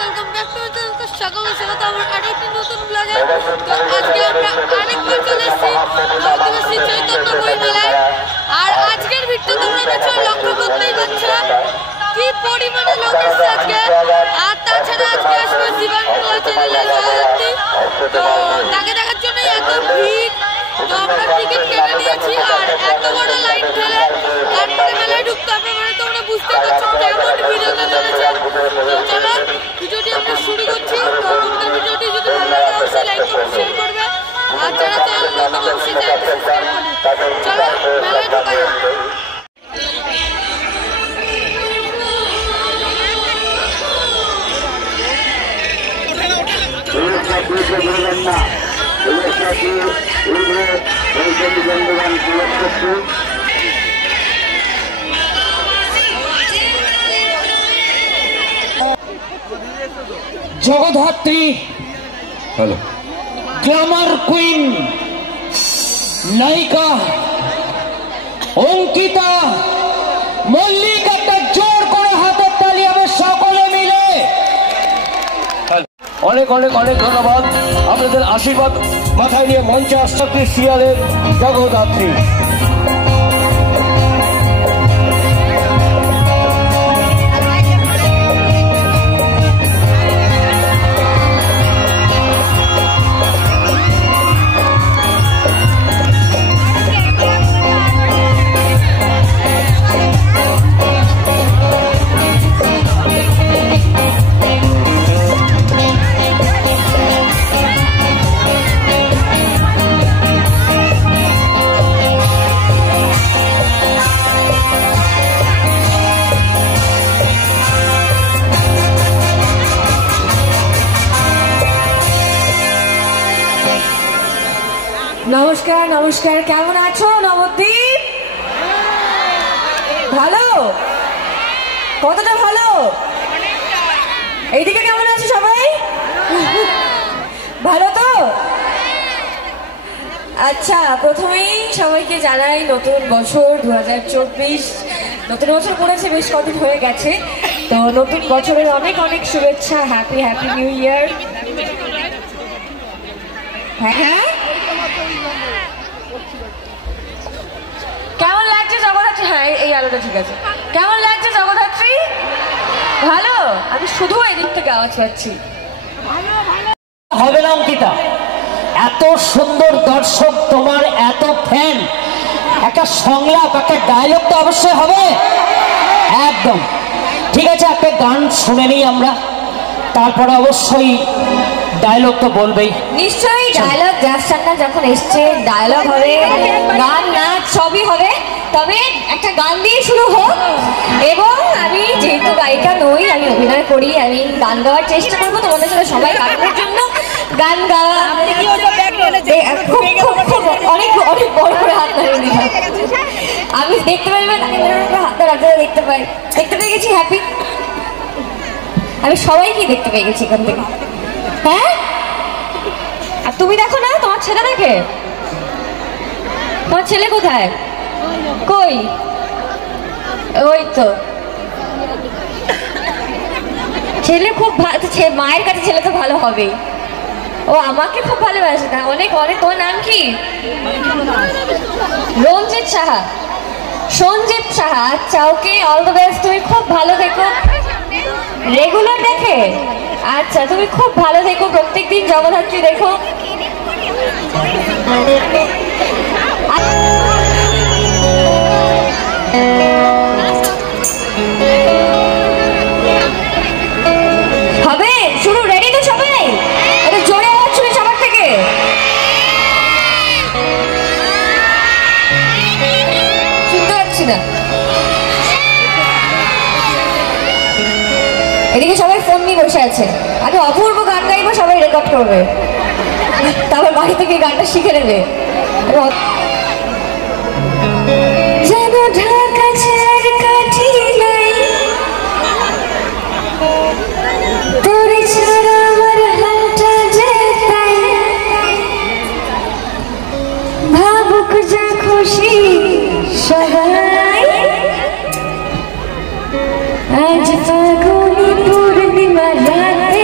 Welcome back to channel. তো সকালে স্বাগত আমার আরেকটি নতুন ব্লগে। তো আজকে আমরা আরেকবার চলে এসেছি নবদ্বীপের শ্রী চৈতন্য বই মেলায়। আর আজকের ভিড়টা তোমরা দেখছো, লক্ষ্য করতেই পারছো কি পরিমাণে লোক এসেছে আজকে। আর তাছাড়া আজকে আসবে জীবাণু চ্যানেলের সভাপতি, তো তাকে দেখার জন্য এত ভিড়। তো আমরা টিকিট কেটে নিয়েছি আর এত বড় লাইন ঠেলে তারপরে মেলায় ঢুকতে হবে, মানে তোমরা বুঝতে পারছো কেমন ভিড় হতে চলেছে। তো চলো ভিডিওটি আমরা শুরু করছি। তো তোমাদের ভিডিওটি যদি ভালো লাগে অবশ্যই লাইক করবে, শেয়ার করবে, আর যারা চ্যানেল নতুন অবশ্যই চ্যানেলটি সাবস্ক্রাইব করবে। চলো মেলায় ঢোকা যাক। জগদ্ধাত্রী, হ্যালো, গ্ল্যামার কুইন, নায়িকা অঙ্কিতা মল্লিক, একটা জোর করে হাতের তালি আমরা সকলে মিলে। অনেক অনেক অনেক ধন্যবাদ। আপনাদের আশীর্বাদ মাথায় নিয়ে মঞ্চে আসছে সিরিয়ালের জগদ্ধাত্রী। নমস্কার নমস্কার, কেমন আছো নবদ্বীপ? ভালো? কতটা ভালো? এইদিকে কেমন আছো সবাই? ভালো তো? আচ্ছা, প্রথমেই সবাইকে জানাই নতুন বছর 2024। নতুন বছর পড়েছে, বেশ কদিন হয়ে গেছে। তো নতুন বছরের অনেক অনেক শুভেচ্ছা। Happy happy new year. হ্যাঁ হ্যাঁ, কেমন লাগছে জগদ্ধাত্রী? হ্যাঁ, এই আলোটা ঠিক আছে। কেমন লাগছে জগদ্ধাত্রী? ভালো? আমি শুধু এদিক থেকে আওয়াজ পাচ্ছি। হবে না অঙ্কিতা, এত সুন্দর দর্শক, তোমার এত ফ্যান, একটা সংলাপ, একটা ডায়লগ তো অবশ্যই হবে। একদম ঠিক আছে, একটা গান শুনে নিই আমরা, তারপরে অবশ্যই ডায়লগ তো বলবেই। নিশ্চয়ই ডায়লগ, জাস্টারটা যখন এসছে ডায়লগ হবে, গান নাচ সবই হবে। তবে একটা গান দিয়ে শুরু হোক। এবং আমি যেহেতু গায়িকা নই, আমি অভিনয় করি, আমি গান গাওয়ার চেষ্টা করবো তোমাদের সাথে সবাই গানের জন্য। গান গাওয়া অনেক অনেক বড় করে হাত নাড়িয়ে দিলাম। আমি দেখতে পাই হাতটা রাখতে দেখতে পাই, দেখতে পেয়ে গেছি। হ্যাপি, আমি সবাইকে দেখতে পেয়ে গেছি এখান থেকে। হ্যাঁ, আর তুমি দেখো না, তোমার ছেলে দেখে? তোমার ছেলে কোথায়? কই? ওই তো ছেলে খুব ভালো। মায়ের কাছে ছেলে তো ভালো হবে। ও আমাকে খুব ভালোবাসে না? অনেক অনেক। তোমার নাম কি? রঞ্জিত সাহা, সঞ্জিত সাহা। আচ্ছা, ওকে, অল দ্য বেস্ট। তুমি খুব ভালো থেকো, রেগুলার দেখে। আচ্ছা, তুমি খুব ভালো থেকো, প্রত্যেকদিন জগদ্ধাত্রী দেখো। হবে শুরু? রেডি তো সবাই? এটা জোরে আওয়াজ শুনে সবার থেকে। শুনতে পাচ্ছি না। এদিকে সবাই ফোন নিয়ে বসে আছে। আগে অপূর্ব গান গাইবো, সবাই রেকর্ড করবে, তারপর বাড়ি থেকে গানটা শিখে নেবে। ভাবুক যা খুশি সবাই, আজ ফাগুনি পূর্ণিমা রাতে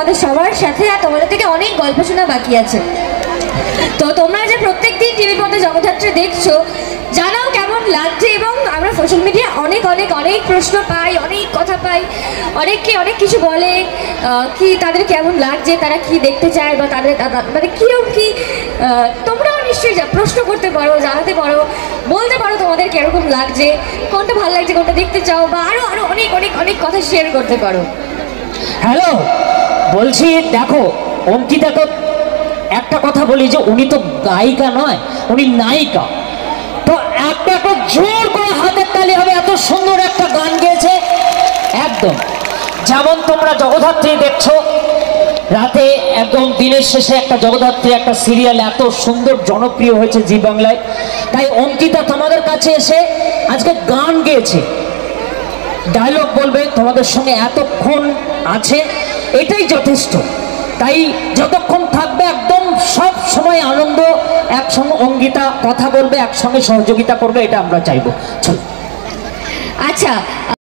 তোমাদের সবার সাথে, আর তোমাদের থেকে অনেক গল্প শোনা বাকি আছে। তো তোমরা যে প্রত্যেকদিন টিভির মধ্যে জগদ্ধাত্রী দেখছো, জানাও কেমন লাগছে। এবং আমরা সোশ্যাল মিডিয়া অনেক অনেক অনেক প্রশ্ন পাই, অনেক কথা পাই, অনেককে অনেক কিছু বলে কি তাদের কেমন লাগছে, তারা কি দেখতে চায়, বা তাদের মানে কীরকম কি। তোমরাও নিশ্চয়ই প্রশ্ন করতে পারো, জানাতে পারো, বলতে পারো তোমাদের কীরকম লাগছে, কোনটা ভালো লাগছে, কোনটা দেখতে চাও, বা আরও আরও অনেক অনেক অনেক কথা শেয়ার করতে পারো। হ্যালো, বলছি দেখো অঙ্কিতা তো একটা কথা বলি যে উনি তো গায়িকা নয়, উনি নায়িকা। তো একটা জোর করে হাতের তালি হবে, এত সুন্দর একটা গান গেয়েছে। একদম যেমন তোমরা জগদ্ধাত্রী দেখছো, রাতে একদম দিনের শেষে একটা জগদ্ধাত্রী একটা সিরিয়াল এত সুন্দর জনপ্রিয় হয়েছে জি বাংলায়। তাই অঙ্কিতা তোমাদের কাছে এসে আজকে গান গেয়েছে, ডায়লগ বলবে, তোমাদের সঙ্গে এতক্ষণ আছে, এটাই যথেষ্ট। তাই যতক্ষণ থাকবে একদম সব সময় আনন্দ, একসঙ্গে অঙ্কিতা কথা বলবে, একসঙ্গে সহযোগিতা করবে, এটা আমরা চাইবো। চলো। আচ্ছা।